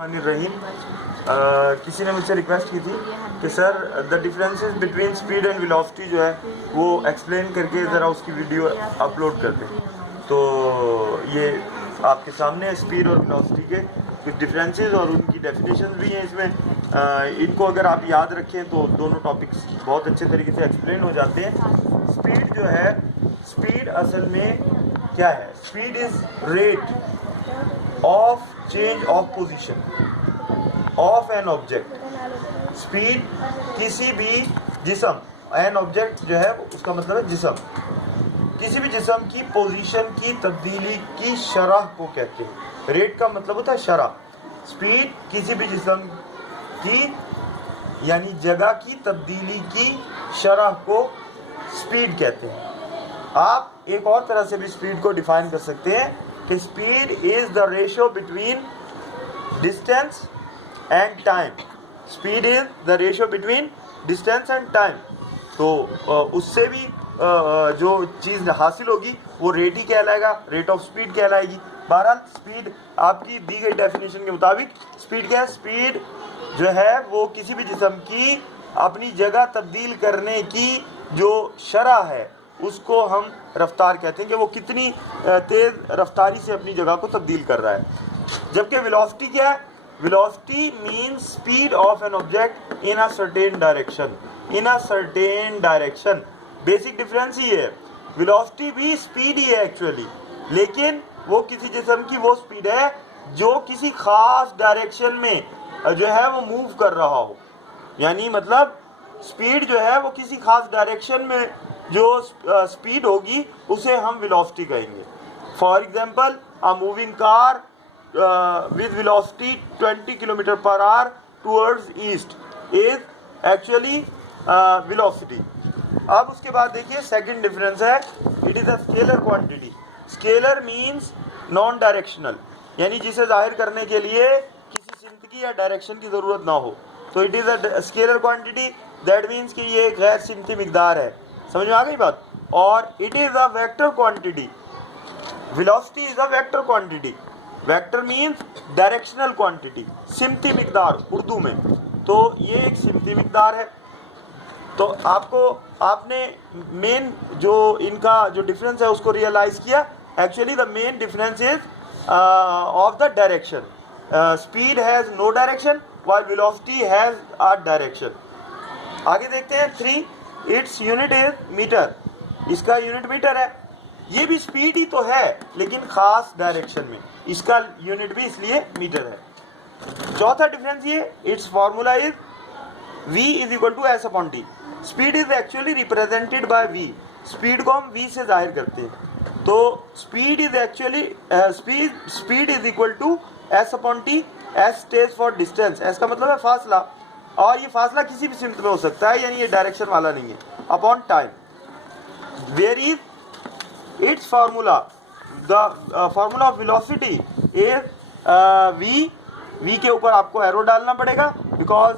रहीम। किसी ने मुझसे रिक्वेस्ट की थी कि sir the differences between speed and velocity जो है वो एक्सप्लेन करके ज़रा उसकी वीडियो अपलोड कर दें। तो ये आपके सामने स्पीड और वेलोसिटी के कुछ डिफरेंसेस और उनकी डेफिनेशन भी हैं इसमें। इनको अगर आप याद रखें तो दोनों टॉपिक्स बहुत अच्छे तरीके से एक्सप्लेन हो जाते हैं। स्पीड जो है, स्पीड असल में क्या है? Speed is rate of change of position of an object. Speed किसी भी जिस्म, एन ऑब्जेक्ट जो है उसका मतलब है जिस्म, किसी भी जिस्म की पोजीशन की तब्दीली की शरह को कहते हैं। रेट का मतलब होता है शरह। स्पीड किसी भी जिस्म की यानी जगह की तब्दीली की शरह को स्पीड कहते हैं। आप एक और तरह से भी स्पीड को डिफाइन कर सकते हैं कि speed is the ratio between distance and time. Speed is the ratio between distance and time. तो उससे भी जो चीज़ हासिल होगी वो रेट ही कहलाएगा, रेट ऑफ स्पीड कहलाएगी। बहरहाल स्पीड आपकी दी गई डेफिनेशन के मुताबिक स्पीड क्या है? स्पीड जो है वो किसी भी जिस्म की अपनी जगह तब्दील करने की जो शरह है उसको हम रफ्तार कहते हैं कि वो कितनी तेज़ रफ्तारी से अपनी जगह को तब्दील कर रहा है। जबकि वेलोसिटी क्या है? Velocity means speed of an object in a certain direction, in a certain direction. Basic difference ही है। वेलोसिटी भी स्पीड ही है एक्चुअली, लेकिन वो किसी जिस्म की वो स्पीड है जो किसी खास डायरेक्शन में जो है वो मूव कर रहा हो। यानी मतलब स्पीड जो है वो किसी खास डायरेक्शन में जो स्पीड होगी उसे हम वेलोसिटी कहेंगे। For example a moving car with velocity 20 kilometre per hour towards east is actually velocity। अब उसके बाद देखिए सेकंड डिफरेंस है, it is a scalar quantity. Scalar means non directional, यानी जिसे जाहिर करने के लिए किसी सिमत की या डायरेक्शन की ज़रूरत ना हो। तो it is a scalar quantity, that means कि ये एक गैर सिमती मिकदार है। समझ में आ गई बात? और it is a vector quantity. Velocity is a vector quantity. Vector means directional quantity, सिमती मिकदार उर्दू में। तो ये एक सिमती मिकदार है। तो आपने मेन जो इनका जो डिफरेंस है उसको रियलाइज किया। Actually the main difference is of the direction. Speed has no direction while velocity has a direction. आगे देखते हैं 3, इट्स यूनिट इज मीटर। इसका यूनिट मीटर है। ये भी स्पीड ही तो है लेकिन खास डायरेक्शन में, इसका यूनिट भी इसलिए मीटर है। चौथा डिफरेंस ये, its formula is v is equal to S upon T. Speed is actually represented by v। Speed को हम v से जाहिर करते हैं। तो speed is actually speed is equal to S upon T. S stands for distance, S का मतलब है फासला, और ये फासला किसी भी सिमत में हो सकता है, यानी ये डायरेक्शन वाला नहीं है। Upon time, where is its formula, the formula of velocity is v के ऊपर आपको एरो डालना पड़ेगा because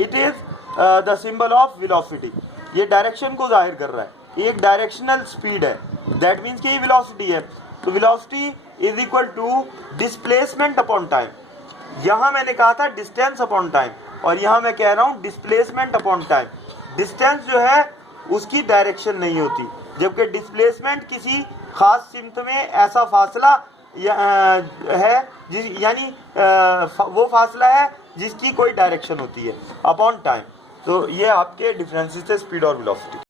it is the symbol of velocity. ये डायरेक्शन को जाहिर कर रहा है, एक डायरेक्शनल स्पीड है, दैट मीन्स कि ये वेलोसिटी है। तो velocity is equal to displacement upon time. यहाँ मैंने कहा था डिस्टेंस अपॉन टाइम, और यहाँ मैं कह रहा हूँ डिस्प्लेसमेंट अपॉन टाइम। डिस्टेंस जो है उसकी डायरेक्शन नहीं होती, जबकि डिस्प्लेसमेंट किसी खास सिमत में ऐसा फासला है यानी वो फासला है जिसकी कोई डायरेक्शन होती है अपॉन टाइम। तो ये आपके डिफरेंसेस थे स्पीड और वेलोसिटी।